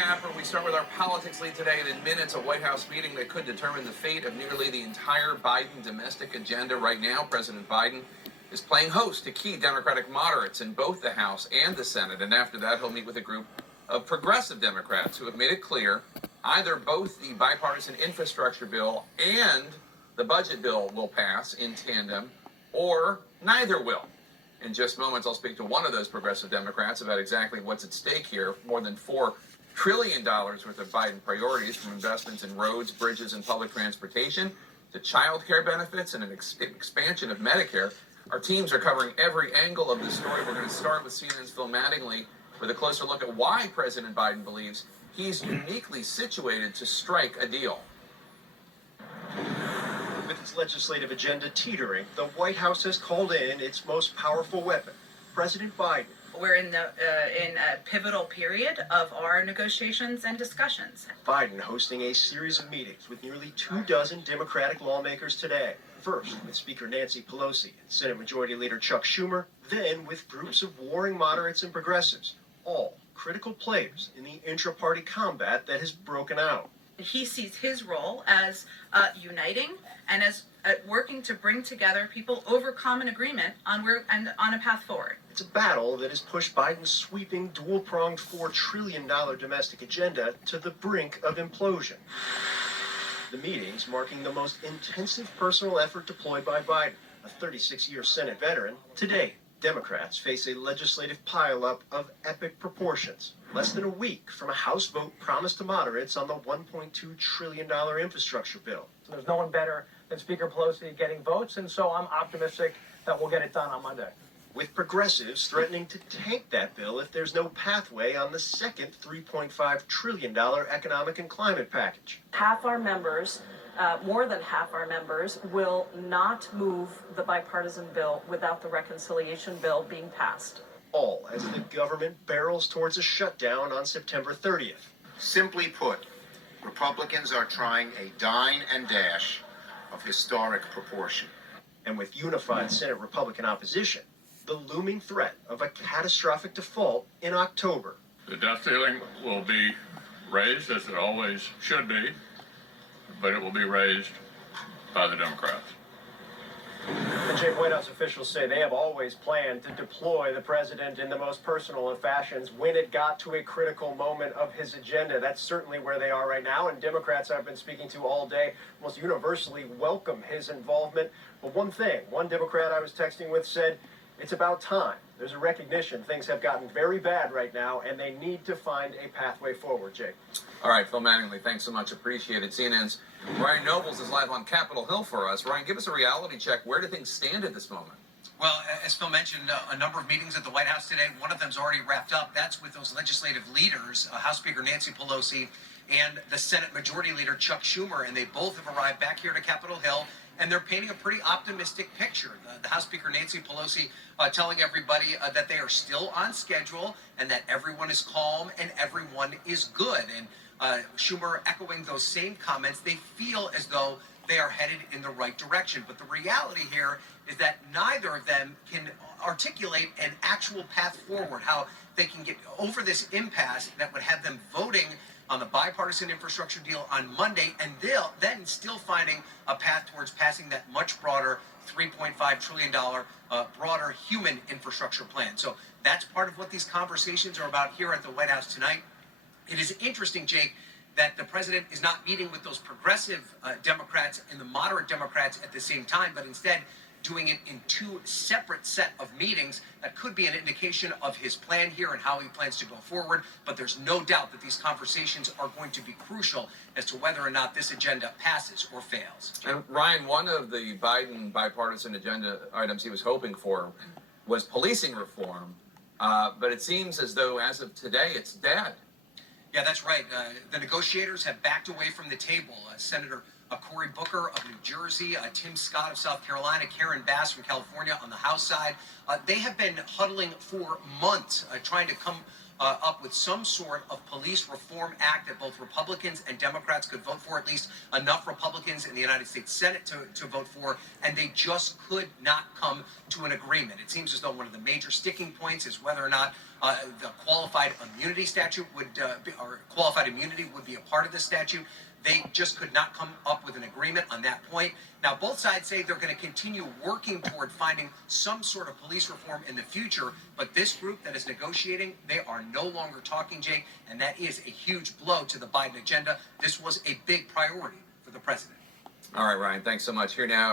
Tapper. We start with our politics lead today, and in minutes, a White House meeting that could determine the fate of nearly the entire Biden domestic agenda. Right now, President Biden is playing host to key Democratic moderates in both the House and the Senate, and after that, he'll meet with a group of progressive Democrats who have made it clear either both the bipartisan infrastructure bill and the budget bill will pass in tandem, or neither will. In just moments, I'll speak to one of those progressive Democrats about exactly what's at stake here. More than $4 trillion worth of Biden priorities, from investments in roads, bridges, and public transportation to child care benefits and an expansion of Medicare. Our teams are covering every angle of the story. We're going to start with CNN's Phil Mattingly with a closer look at why President Biden believes he's uniquely situated to strike a deal. With its legislative agenda teetering, the White House has called in its most powerful weapon, President Biden. We're in a pivotal period of our negotiations and discussions. Biden hosting a series of meetings with nearly 24 Democratic lawmakers today. First with Speaker Nancy Pelosi and Senate Majority Leader Chuck Schumer, then with groups of warring moderates and progressives, all critical players in the intra-party combat that has broken out. He sees his role as uniting and as working to bring together people over common agreement on a path forward. It's a battle that has pushed Biden's sweeping, dual-pronged $4 trillion domestic agenda to the brink of implosion. The meetings marking the most intensive personal effort deployed by Biden, a 36-year Senate veteran. Today, Democrats face a legislative pileup of epic proportions, less than a week from a House vote promised to moderates on the $1.2 trillion infrastructure bill. There's no one better than Speaker Pelosi getting votes, and so I'm optimistic that we'll get it done on Monday. With progressives threatening to tank that bill if there's no pathway on the second $3.5 trillion economic and climate package. Half our members, more than half our members, will not move the bipartisan bill without the reconciliation bill being passed. All as the government barrels towards a shutdown on September 30th. Simply put, Republicans are trying a dine and dash of historic proportion. And with unified Senate Republican opposition, the looming threat of a catastrophic default in October. The debt ceiling will be raised, as it always should be, but it will be raised by the Democrats. And Jake, White House officials say they have always planned to deploy the president in the most personal of fashions when it got to a critical moment of his agenda. That's certainly where they are right now, and Democrats I've been speaking to all day almost universally welcome his involvement. But one Democrat I was texting with said, it's about time. There's a recognition things have gotten very bad right now, and they need to find a pathway forward, Jake. All right, Phil Mattingly, thanks so much. Appreciate it. CNN's Ryan Nobles is live on Capitol Hill for us. Ryan, give us a reality check. Where do things stand at this moment? Well, as Phil mentioned, a number of meetings at the White House today. One of them's already wrapped up. That's with those legislative leaders, House Speaker Nancy Pelosi and the Senate Majority Leader Chuck Schumer, and they both have arrived back here to Capitol Hill, and they're painting a pretty optimistic picture. The House Speaker Nancy Pelosi telling everybody that they are still on schedule and that everyone is calm and everyone is good. And Schumer echoing those same comments. They feel as though they are headed in the right direction. But the reality here is that neither of them can articulate an actual path forward, how they can get over this impasse that would have them voting on the bipartisan infrastructure deal on Monday, and they'll then still finding a path towards passing that much broader $3.5 trillion broader human infrastructure plan. So that's part of what these conversations are about here at the White House tonight. It is interesting, Jake, that the president is not meeting with those progressive Democrats and the moderate Democrats at the same time, but instead doing it in two separate set of meetings. That could be an indication of his plan here and how he plans to go forward, but there's no doubt that these conversations are going to be crucial as to whether or not this agenda passes or fails. And Ryan, one of the Biden bipartisan agenda items he was hoping for was policing reform, but it seems as though as of today it's dead. Yeah, that's right. The negotiators have backed away from the table. Senator Cory Booker of New Jersey, Tim Scott of South Carolina, Karen Bass from California on the House side. They have been huddling for months, trying to come up with some sort of police reform act that both Republicans and Democrats could vote for, at least enough Republicans in the United States Senate to vote for, and they just could not come to an agreement. It seems as though one of the major sticking points is whether or not The qualified immunity statute or qualified immunity would be a part of the statute. They just could not come up with an agreement on that point. Now, both sides say they're going to continue working toward finding some sort of police reform in the future, but this group that is negotiating, they are no longer talking, Jake, and that is a huge blow to the Biden agenda. This was a big priority for the president. All right, Ryan, thanks so much. Here now.